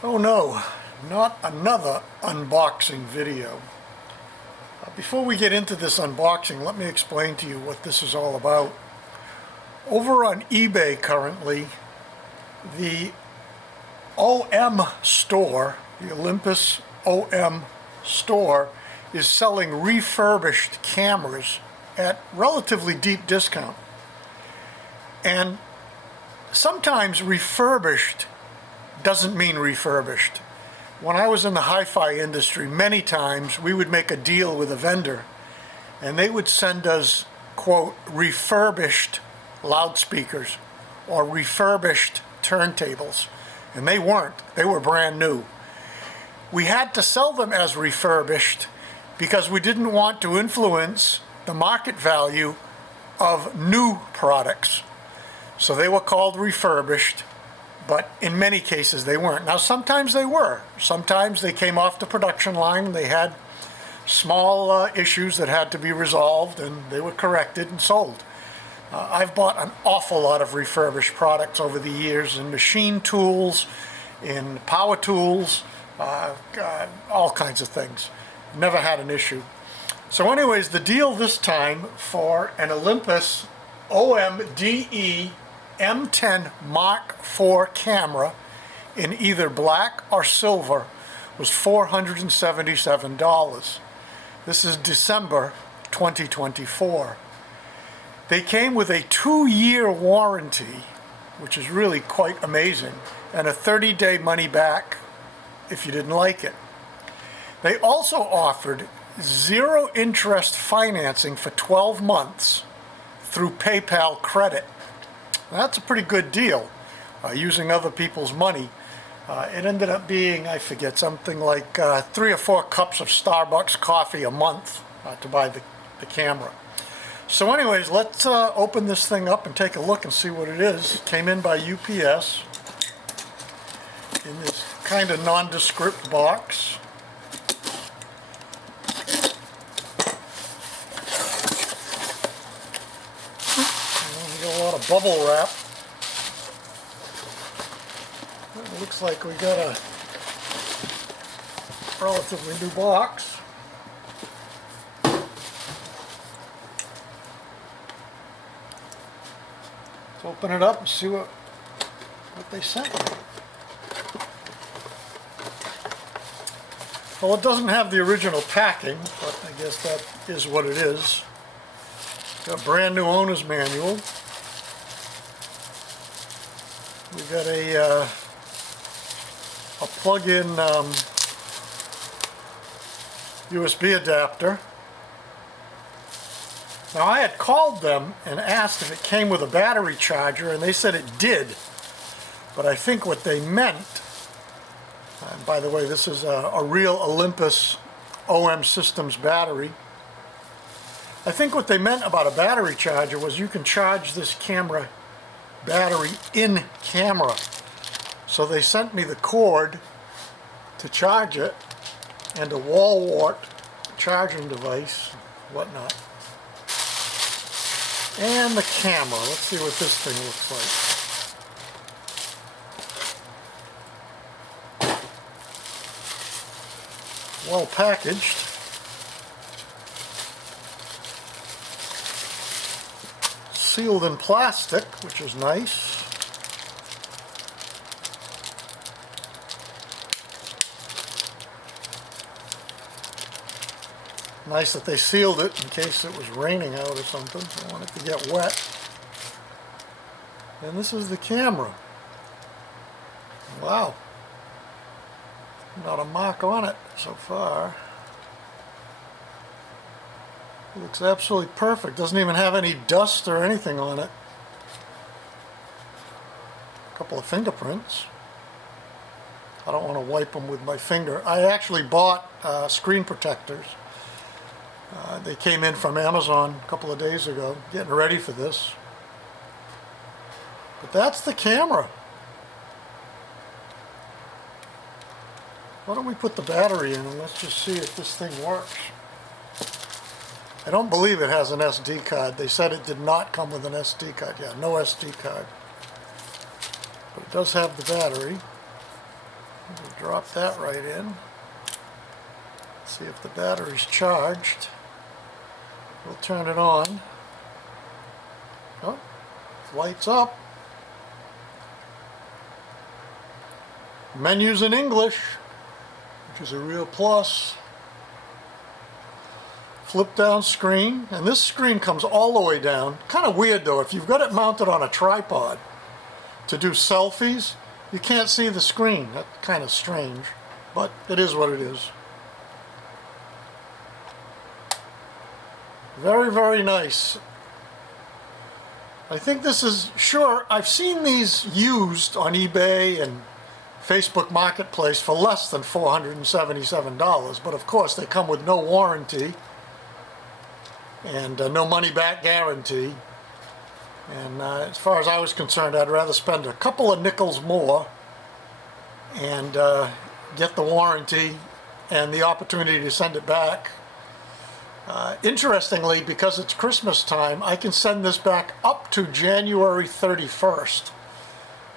Oh no, not another unboxing video. Before we get into this unboxing, let me explain to you what this is all about. Over on eBay currently, the OM store, the Olympus OM store, is selling refurbished cameras at relatively deep discount. And sometimes refurbished doesn't mean refurbished. When I was in the hi-fi industry, many times we would make a deal with a vendor and they would send us, quote, refurbished loudspeakers or refurbished turntables. And they weren't. They were brand new. We had to sell them as refurbished because we didn't want to influence the market value of new products. So they were called refurbished, but in many cases they weren't. Now sometimes they were. Sometimes they came off the production line, they had small issues that had to be resolved and they were corrected and sold. I've bought an awful lot of refurbished products over the years in machine tools, in power tools, all kinds of things. Never had an issue. So anyways, the deal this time for an Olympus OMDE M10 Mark IV camera in either black or silver was $477. This is December 2024. They came with a 2-year warranty, which is really quite amazing, and a 30-day money back if you didn't like it. They also offered 0 interest financing for 12 months through PayPal credit. That's a pretty good deal, using other people's money. It ended up being, I forget, something like 3 or 4 cups of Starbucks coffee a month to buy the camera. So anyways, let's open this thing up and take a look and see what it is. It came in by UPS in this kind of nondescript box. A lot of bubble wrap. It looks like we got a relatively new box. Let's open it up and see what they sent me. Well, it doesn't have the original packing, but I guess that is what it is. Got a brand new owner's manual. We got a plug-in USB adapter. Now I had called them and asked if it came with a battery charger, and they said it did. But I think what they meant, and by the way, this is a real Olympus OM Systems battery. I think what they meant about a battery charger was you can charge this camera battery in camera. So they sent me the cord to charge it and a wall wart charging device, whatnot. And the camera. Let's see what this thing looks like. Well packaged. Sealed in plastic, which is nice. Nice that they sealed it in case it was raining out or something. I don't want it to get wet. And this is the camera. Wow. Not a mark on it so far. It looks absolutely perfect. Doesn't even have any dust or anything on it. A couple of fingerprints. I don't want to wipe them with my finger. I actually bought screen protectors. They came in from Amazon a couple of days ago, getting ready for this. But that's the camera. Why don't we put the battery in and let's just see if this thing works. I don't believe it has an SD card. They said it did not come with an SD card. Yeah, no SD card. But it does have the battery. Drop that right in. See if the battery's charged. We'll turn it on. Oh, lights up. Menus in English, which is a real plus. Flip down screen, and this screen comes all the way down. Kind of weird though, if you've got it mounted on a tripod to do selfies, you can't see the screen. That's kind of strange, but it is what it is. Very, very nice. I think this is, sure, I've seen these used on eBay and Facebook Marketplace for less than $477, but of course they come with no warranty and no money-back guarantee. And as far as I was concerned, I'd rather spend a couple of nickels more and get the warranty and the opportunity to send it back. Interestingly, because it's Christmas time, I can send this back up to January 31st.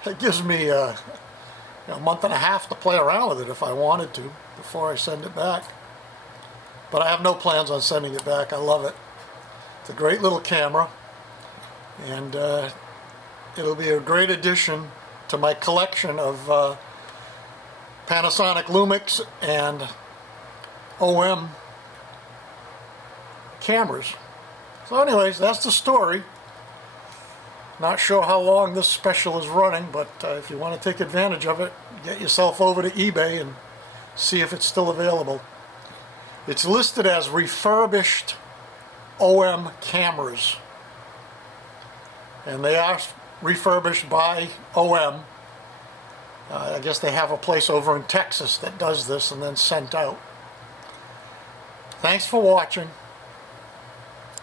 It gives me a month and a half to play around with it if I wanted to before I send it back. But I have no plans on sending it back. I love it. It's a great little camera, and it'll be a great addition to my collection of Panasonic Lumix and OM cameras. So anyways, that's the story. Not sure how long this special is running, but if you want to take advantage of it, get yourself over to eBay and see if it's still available. It's listed as refurbished OM cameras, and they are refurbished by OM. I guess they have a place over in Texas that does this and then sent out. Thanks for watching.